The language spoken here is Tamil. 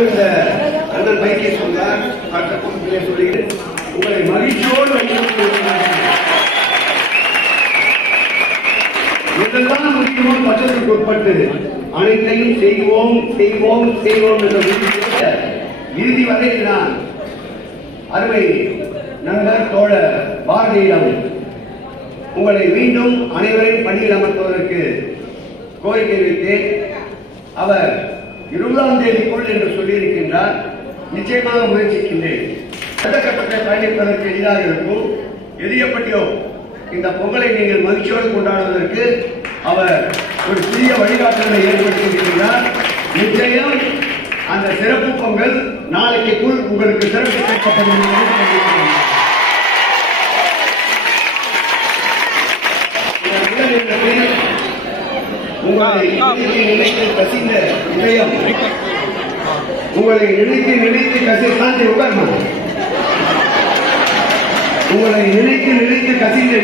நானும் இந்த அண்ணன் பைக்கே சொன்னார் டாக்டர் பொருட்களை சொல்லுகிறேன். உங்களை மகிழ்ச்சியோடு வைத்திருக்கிறேன் இதெல்லாம் முக்கியமான பட்சத்திற்கு உட்பட்டு அனைத்தையும் செய்வோம் செய்வோம் செய்வோம் என்ற உறுதியோட இறுதி வரையில் நான் அருமை நண்பர் தோழர் பாரதியிடம் உங்களை மீண்டும் அனைவரையும் பணியில் அமர்த்துவதற்கு கோரிக்கை வைத்தேன். அவர் இருபதாம் தேதிக்குள் என்று சொல்லியிருக்கின்றார். நிச்சயமாக முயற்சிக்கின்றேன். அடுத்த கட்டத்தை பயணிப்பதற்கு எதிராக இருக்கும். எது எப்படியோ இந்த பொங்கலை நீங்கள் மகிழ்ச்சியோடு கொண்டாடுவதற்கு அவர் ஒரு சிறிய வழிகாட்டுதலை ஏற்படுத்தியிருக்கிறார். நிச்சயம் அந்த சிறப்பு பொங்கல் நாளைக்குள் உங்களுக்கு சிறப்பு சேர்க்கப்படும் என்று இந்த உங்களை நினைத்து நினைத்து கசிந்த இதயம். உங்களை நினைத்து நினைத்து கசி சாந்தி உட்கார்மா உங்களை நினைத்து நினைத்து கசிந்த